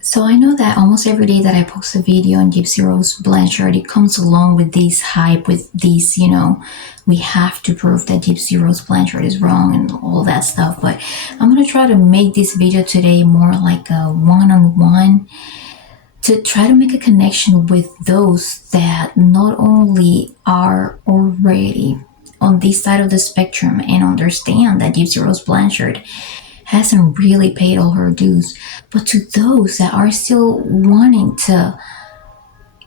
So I know that almost every day that I post a video on Gypsy Rose Blanchard, it comes along with this hype, with these, we have to prove that Gypsy Rose Blanchard is wrong and all that stuff. But I'm going to try to make this video today more like a one-on-one, to try to make a connection with those that not only are already on this side of the spectrum and understand that Gypsy Rose Blanchard hasn't really paid all her dues, but to those that are still wanting to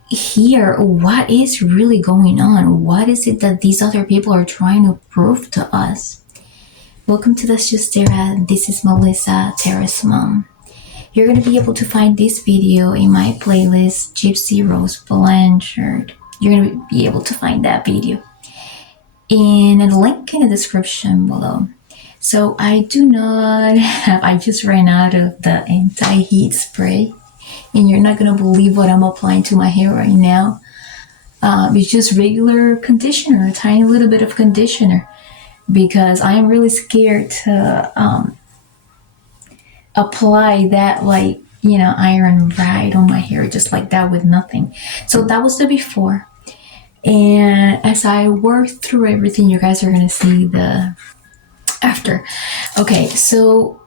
hear what is really going on, what is it that these other people are trying to prove to us. Welcome to That's Just Tara. This is Melissa, Tara's mom. You're going to be able to find this video in my playlist, Gypsy Rose Blanchard. You're going to be able to find that video in a link in the description below. So I just ran out of the anti-heat spray, and you're not going to believe what I'm applying to my hair right now. It's just regular conditioner, a tiny little bit of conditioner, because I'm really scared to apply that iron right on my hair just like that with nothing. So that was the before, and as I work through everything, you guys are going to see the after. Okay, so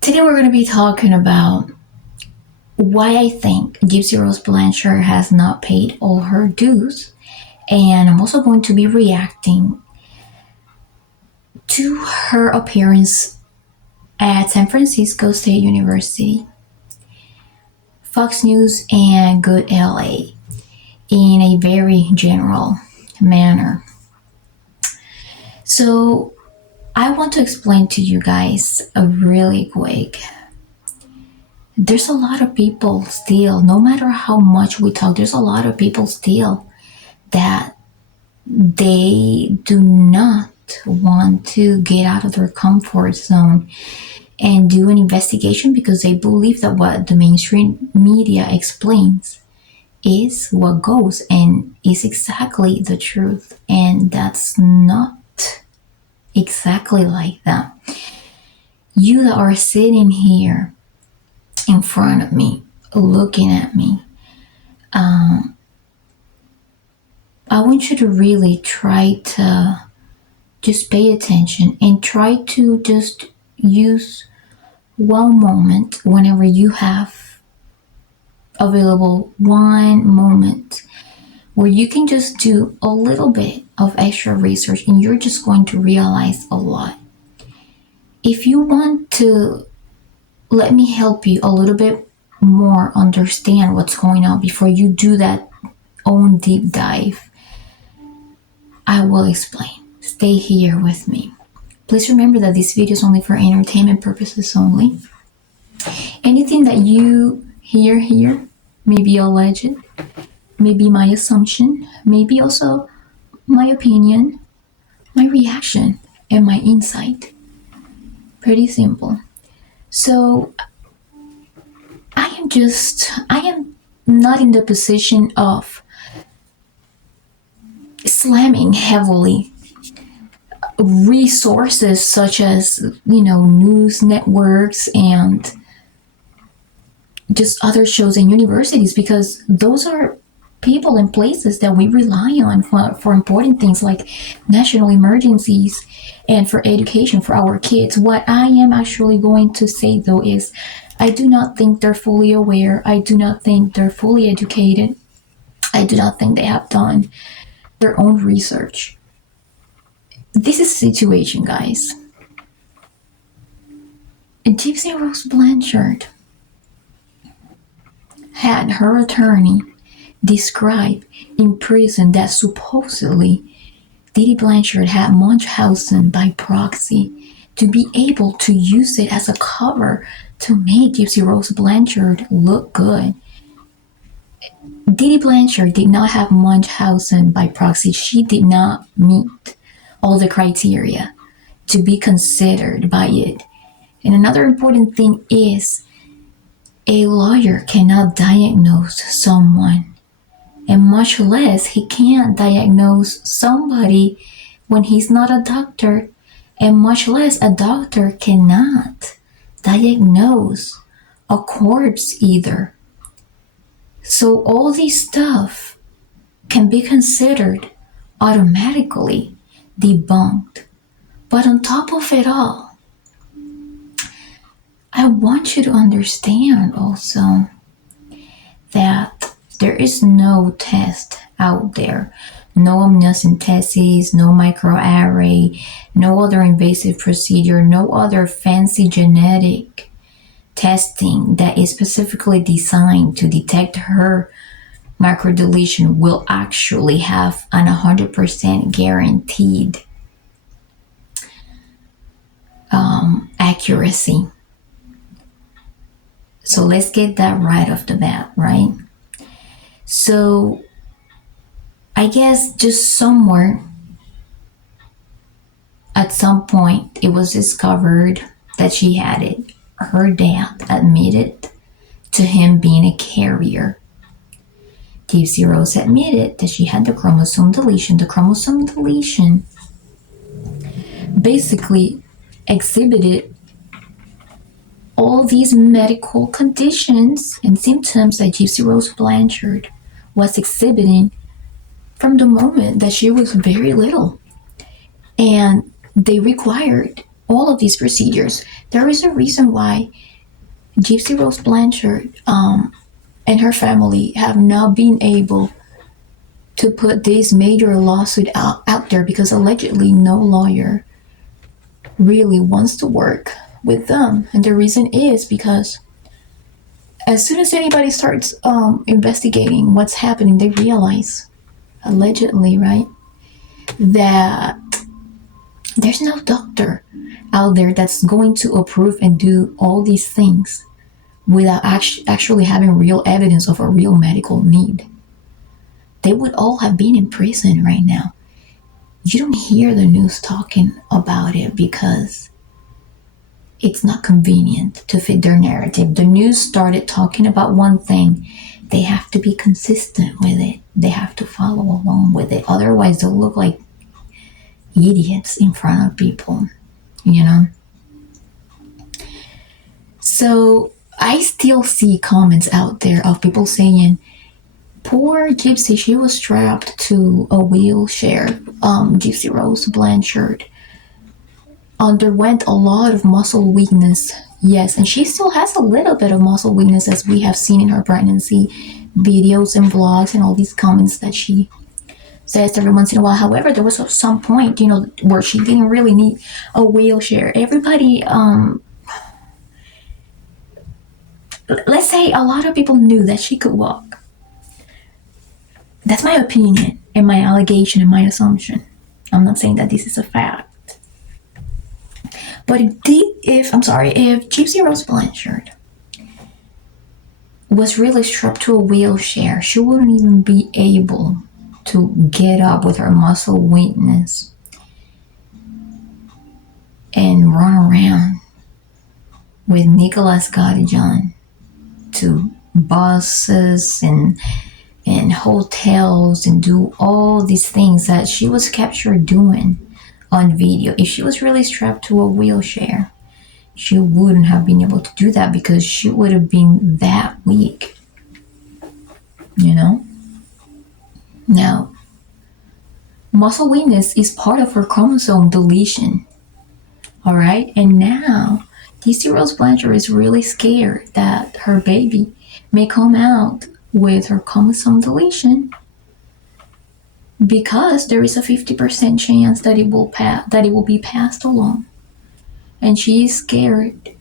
today we're going to be talking about why I think Gypsy Rose Blanchard has not paid all her dues, and I'm also going to be reacting to her appearance at San Francisco State University, Fox News, and Good LA in a very general manner. So I want to explain to you guys really quick. There's a lot of people still, no matter how much we talk, there's a lot of people still that they do not want to get out of their comfort zone and do an investigation, because they believe that what the mainstream media explains is what goes and is exactly the truth. And that's not exactly like that. You that are sitting here in front of me, looking at me, I want you to really try to just pay attention and try to just use one moment whenever you have available, one moment where you can just do a little bit of extra research, and you're just going to realize a lot. If you want to let me help you a little bit more understand what's going on before you do that own deep dive, I will explain. Stay here with me. Please remember that this video is only for entertainment purposes only. Anything that you hear here may be alleged, may be my assumption, maybe also my opinion, my reaction, and my insight. Pretty simple. So I am not in the position of slamming heavily resources such as, news networks and just other shows and universities, because those are people and places that we rely on for important things like national emergencies and for education for our kids. What I am actually going to say, though, is I do not think they're fully aware. I do not think they're fully educated. I do not think they have done their own research. This is the situation, guys. Gypsy Rose Blanchard had her attorney describe in prison that supposedly Dee Dee Blanchard had Munchausen by proxy to be able to use it as a cover to make Gypsy Rose Blanchard look good. Dee Dee Blanchard did not have Munchausen by proxy. She did not meet all the criteria to be considered by it. And another important thing is a lawyer cannot diagnose someone, and much less he can't diagnose somebody when he's not a doctor, and much less a doctor cannot diagnose a corpse either. So all this stuff can be considered automatically debunked. But on top of it all, I want you to understand also that there is no test out there, no amniocentesis, no microarray, no other invasive procedure, no other fancy genetic testing that is specifically designed to detect her microdeletion will actually have an 100% guaranteed accuracy. So let's get that right off the bat, right? So I guess just somewhere at some point it was discovered that she had it. Her dad admitted to him being a carrier. Gypsy Rose admitted that she had the chromosome deletion. The chromosome deletion basically exhibited all these medical conditions and symptoms that Gypsy Rose Blanchard was exhibiting from the moment that she was very little. And they required all of these procedures. There is a reason why Gypsy Rose Blanchard and her family have not been able to put this major lawsuit out there, because allegedly no lawyer really wants to work with them. And the reason is because as soon as anybody starts investigating what's happening, they realize, allegedly, right, that there's no doctor out there that's going to approve and do all these things without actually having real evidence of a real medical need. They would all have been in prison right now. You don't hear the news talking about it because it's not convenient to fit their narrative. The news started talking about one thing. They have to be consistent with it. They have to follow along with it. Otherwise, they'll look like idiots in front of people, you know? So I still see comments out there of people saying, poor Gypsy, she was strapped to a wheelchair. Gypsy Rose Blanchard underwent a lot of muscle weakness. Yes, and she still has a little bit of muscle weakness, as we have seen in her pregnancy videos and vlogs and all these comments that she says every once in a while. However, there was some point, you know, where she didn't really need a wheelchair. Everybody, let's say a lot of people knew that she could walk. That's my opinion and my allegation and my assumption. I'm not saying that this is a fact. But if Gypsy Rose Blanchard was really strapped to a wheelchair, she wouldn't even be able to get up with her muscle weakness and run around with Nicolas Gaudijon to buses and hotels and do all these things that she was captured doing on video. If she was really strapped to a wheelchair, she wouldn't have been able to do that because she would have been that weak, you know? Now, muscle weakness is part of her chromosome deletion, all right? And now, Gypsy Rose Blanchard is really scared that her baby may come out with her chromosome deletion because there is a 50% chance that it will be passed along. And she is scared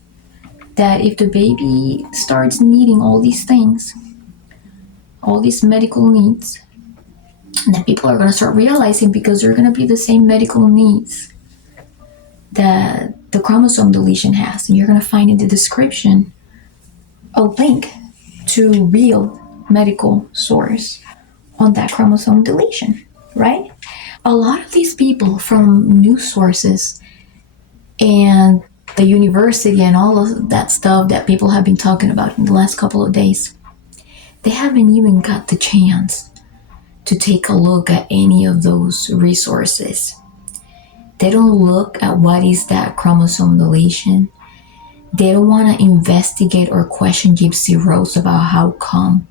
that if the baby starts needing all these things, all these medical needs, that people are going to start realizing, because they're going to be the same medical needs that the chromosome deletion has. And you're going to find in the description a link to real medical source on that chromosome deletion, right? A lot of these people from news sources and the university and all of that stuff that people have been talking about in the last couple of days, they haven't even got the chance to take a look at any of those resources. They don't look at what is that chromosome deletion. They don't want to investigate or question Gypsy Rose about how come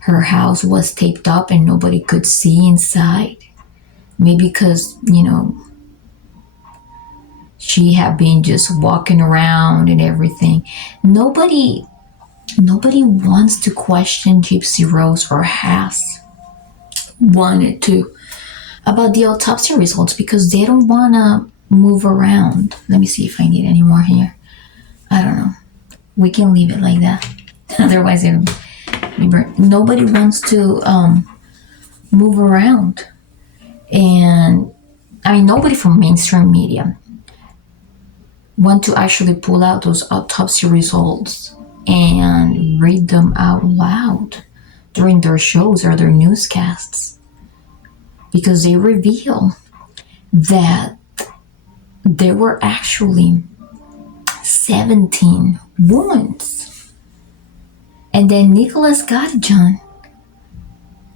her house was taped up and nobody could see inside. Maybe because, she had been just walking around and everything. Nobody wants to question Gypsy Rose, or has wanted to, about the autopsy results, because they don't want to move around. Let me see if I need any more here. I don't know. We can leave it like that. Otherwise, nobody wants to move around. And I mean, nobody from mainstream media want to actually pull out those autopsy results and read them out loud during their shows or their newscasts, because they reveal that there were actually 17 wounds. And then Nicholas Gadijan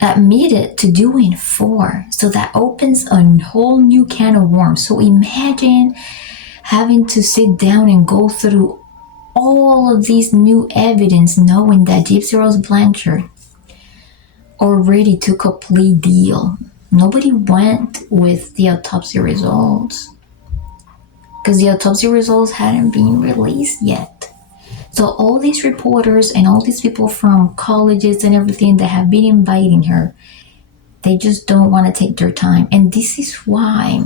admitted to doing 4. So that opens a whole new can of worms. So imagine having to sit down and go through all of these new evidence, knowing that Gypsy Rose Blanchard already took a plea deal. Nobody went with the autopsy results because the autopsy results hadn't been released yet. So all these reporters and all these people from colleges and everything that have been inviting her, they just don't want to take their time. And this is why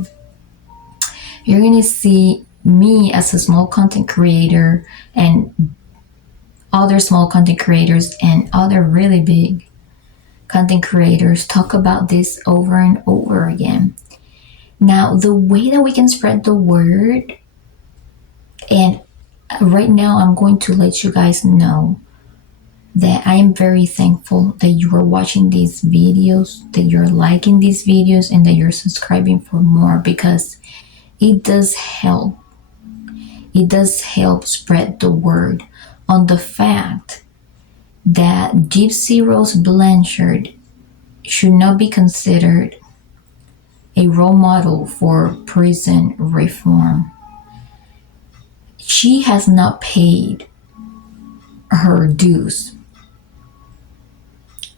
you're going to see me as a small content creator and other small content creators and other really big content creators talk about this over and over again. Now, the way that we can spread the word, and right now I'm going to let you guys know that I am very thankful that you are watching these videos, that you're liking these videos, and that you're subscribing for more, because it does help. It does help spread the word on the fact that Gypsy Rose Blanchard should not be considered a role model for prison reform. She has not paid her dues.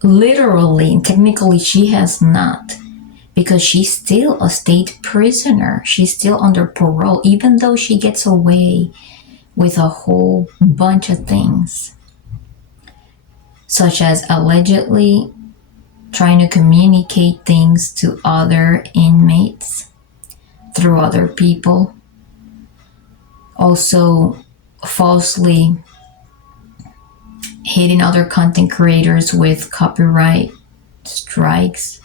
Literally and technically, she has not, because she's still a state prisoner. She's still under parole, even though she gets away with a whole bunch of things, such as allegedly trying to communicate things to other inmates through other people. Also, falsely hitting other content creators with copyright strikes.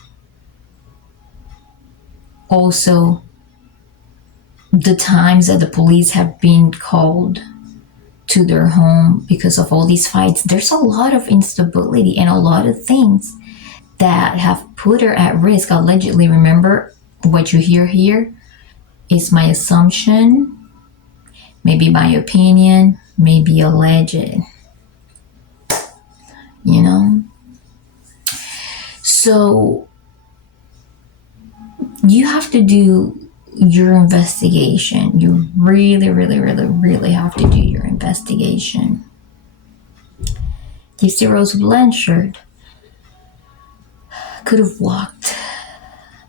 Also, the times that the police have been called to their home because of all these fights. There's a lot of instability and a lot of things that have put her at risk, allegedly. Remember, what you hear here is my assumption, maybe my opinion, maybe alleged, So you have to do your investigation. You really, really, really, really have to do your investigation. Gypsy Rose Blanchard could have walked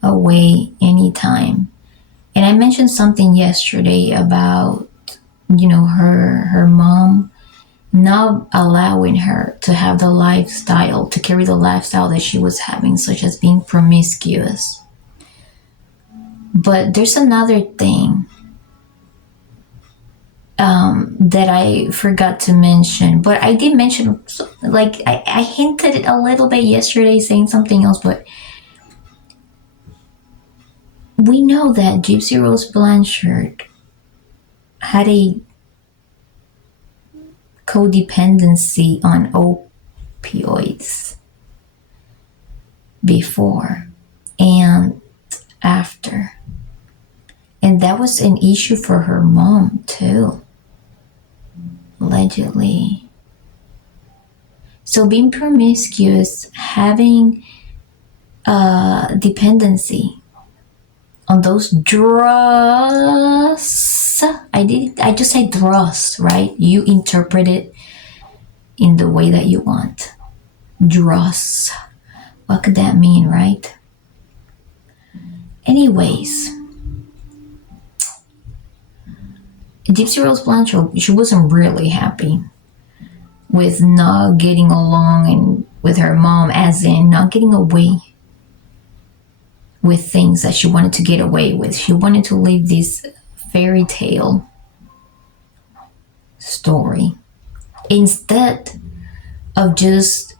away anytime. And I mentioned something yesterday about, her mom not allowing her to have the lifestyle, to carry the lifestyle that she was having, such as being promiscuous. But there's another thing that I forgot to mention, but I did mention, like I hinted it a little bit yesterday saying something else, but we know that Gypsy Rose Blanchard had a codependency on opioids before and after. And that was an issue for her mom too, allegedly. So being promiscuous, having a dependency on those drugs. I just said drugs, right? You interpret it in the way that you want. Drugs. What could that mean, right? Anyways, Gypsy Rose Blanchard, she wasn't really happy with not getting along and with her mom, as in not getting away with things that she wanted to get away with. She wanted to live this fairy tale story instead of just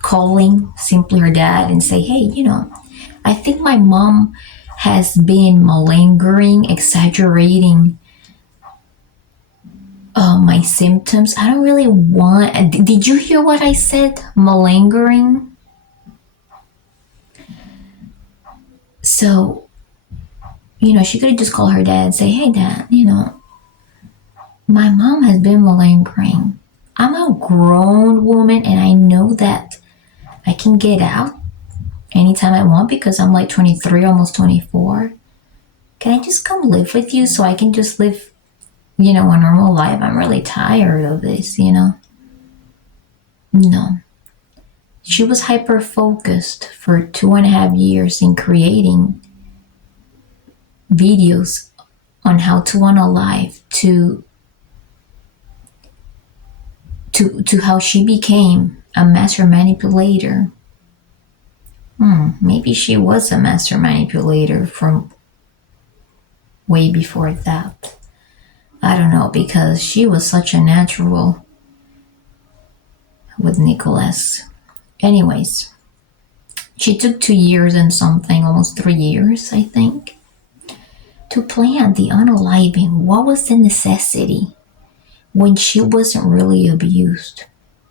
calling simply her dad and say, hey, I think my mom has been malingering, exaggerating my symptoms. I don't really want... Did you hear what I said? Malingering? So, she could have just called her dad and say, hey, Dad, my mom has been malingering. I'm a grown woman and I know that I can get out anytime I want because I'm like 23, almost 24. Can I just come live with you so I can just live, a normal life? I'm really tired of this, No. She was hyper-focused for 2.5 years in creating videos on how to unalive to how she became a master manipulator. Maybe she was a master manipulator from way before that. I don't know, because she was such a natural with Nicholas. Anyways, she took 2 years and something, almost 3 years, I think, to plan the unaliving. What was the necessity when she wasn't really abused?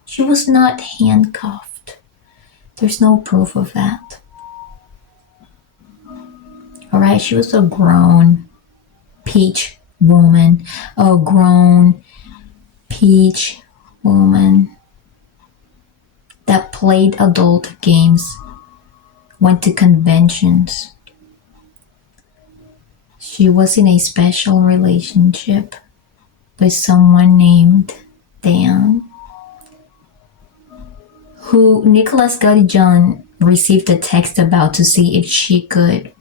She was not handcuffed. There's no proof of that. All right, she was a grown peach woman, that played adult games, went to conventions. She was in a special relationship with someone named Dan, who Nicholas Gadijan received a text about to see if she could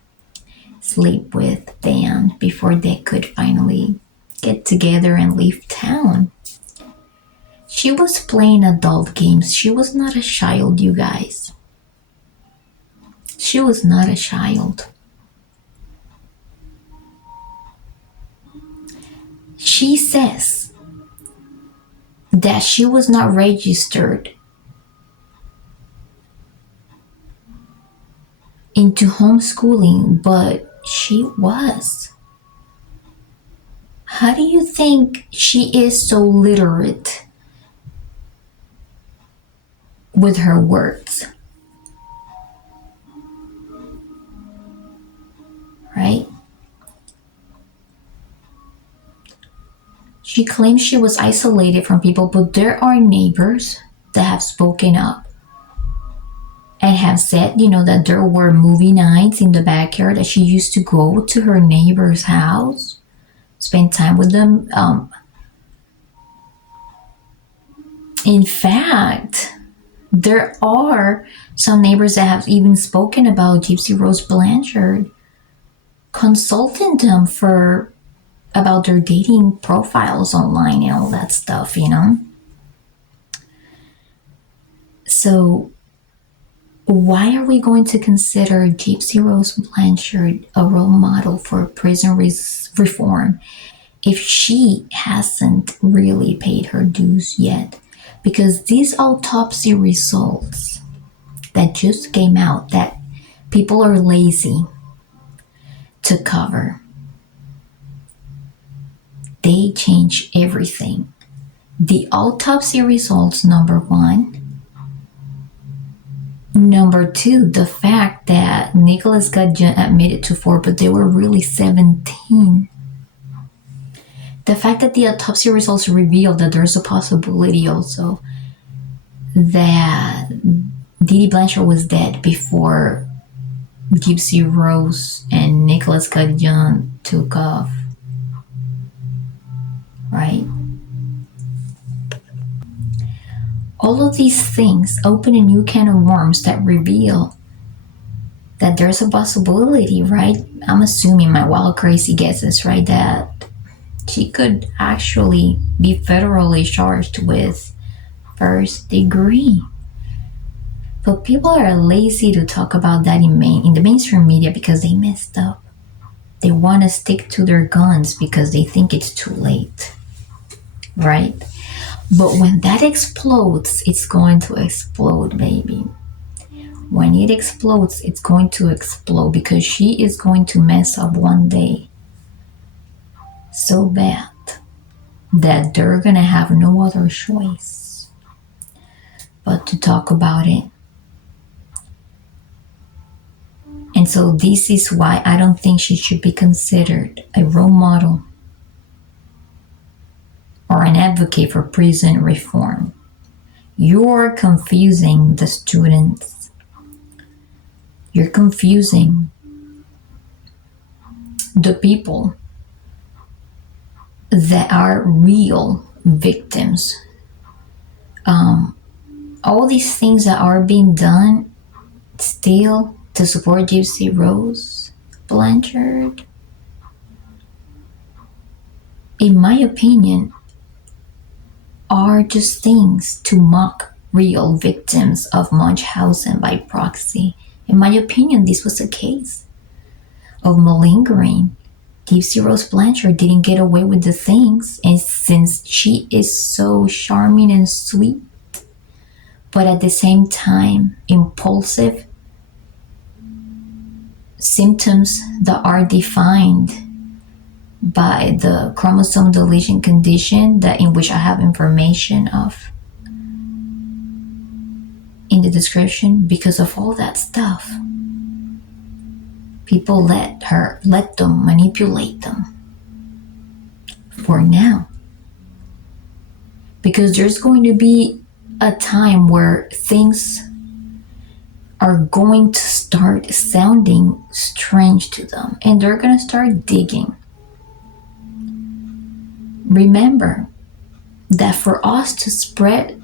sleep with Dan before they could finally get together and leave town. She was playing adult games. She was not a child, you guys. She was not a child. She says that she was not registered into homeschooling, but she was. How do you think she is so literate with her words? Right? She claims she was isolated from people, but there are neighbors that have spoken up and have said, that there were movie nights in the backyard, that she used to go to her neighbor's house, spend time with them. In fact, there are some neighbors that have even spoken about Gypsy Rose Blanchard, consulting them about their dating profiles online and all that stuff, So why are we going to consider Gypsy Rose Blanchard a role model for prison reform if she hasn't really paid her dues yet? Because these autopsy results that just came out that people are lazy to cover, they change everything. The autopsy results, number one. Number two, the fact that Nicholas Gadijan admitted to 4, but they were really 17. The fact that the autopsy results revealed that there's a possibility also that Dee Dee Blanchard was dead before Gypsy Rose and Nicholas Cadillac took off, right? All of these things open a new can of worms that reveal that there's a possibility, right? I'm assuming my wild crazy guesses, right? That she could actually be federally charged with first degree. But people are lazy to talk about that in the mainstream media because they messed up. They want to stick to their guns because they think it's too late, right? But when that explodes, it's going to explode, baby. When it explodes, it's going to explode because she is going to mess up one day so bad that they're going to have no other choice but to talk about it. And so this is why I don't think she should be considered a role model or an advocate for prison reform. You're confusing the students. You're confusing the people that are real victims. All these things that are being done still to support Gypsy Rose Blanchard, in my opinion, are just things to mock real victims of Munchausen by proxy. In my opinion, this was a case of malingering. Gypsy Rose Blanchard didn't get away with the things, and since she is so charming and sweet, but at the same time impulsive, symptoms that are defined by the chromosome deletion condition that in which I have information of in the description. Because of all that stuff, people let them manipulate them for now, because there's going to be a time where things are going to start sounding strange to them and they're going to start digging. Remember that for us to spread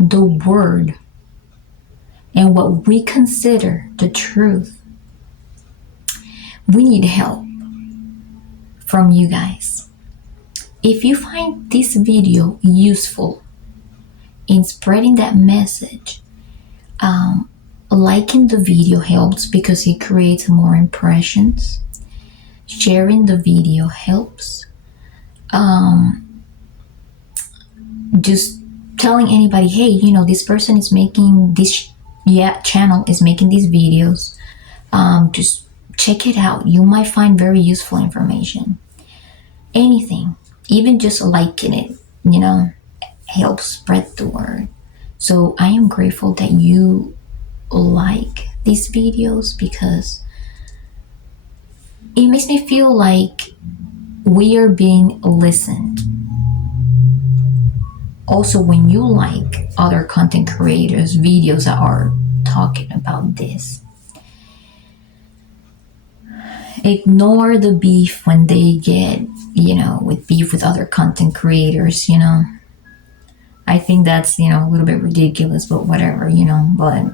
the word and what we consider the truth, we need help from you guys. If you find this video useful in spreading that message, liking the video helps because it creates more impressions. Sharing the video helps. Just telling anybody, hey, this person is making this channel is making these videos. Just check it out. You might find very useful information. Anything, even just liking it, helps spread the word. So I am grateful that you like these videos because it makes me feel like we are being listened. Also, when you like other content creators' videos that are talking about this, ignore the beef when they get, with beef with other content creators, I think that's, a little bit ridiculous, but whatever, but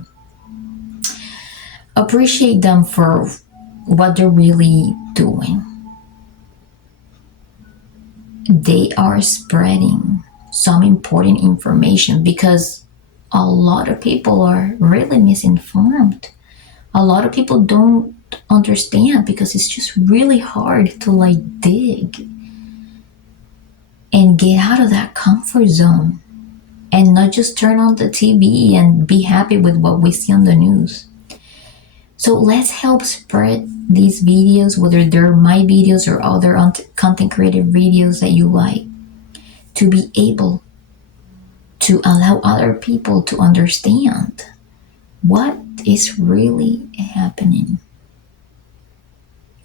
appreciate them for what they're really doing. They are spreading some important information because a lot of people are really misinformed. A lot of people don't understand because it's just really hard to dig and get out of that comfort zone and not just turn on the TV and be happy with what we see on the news. So let's help spread these videos, whether they're my videos or other content creative videos that you like, to be able to allow other people to understand what is really happening.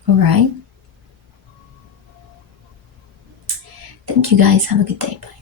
All right? Thank you guys. Have a good day. Bye.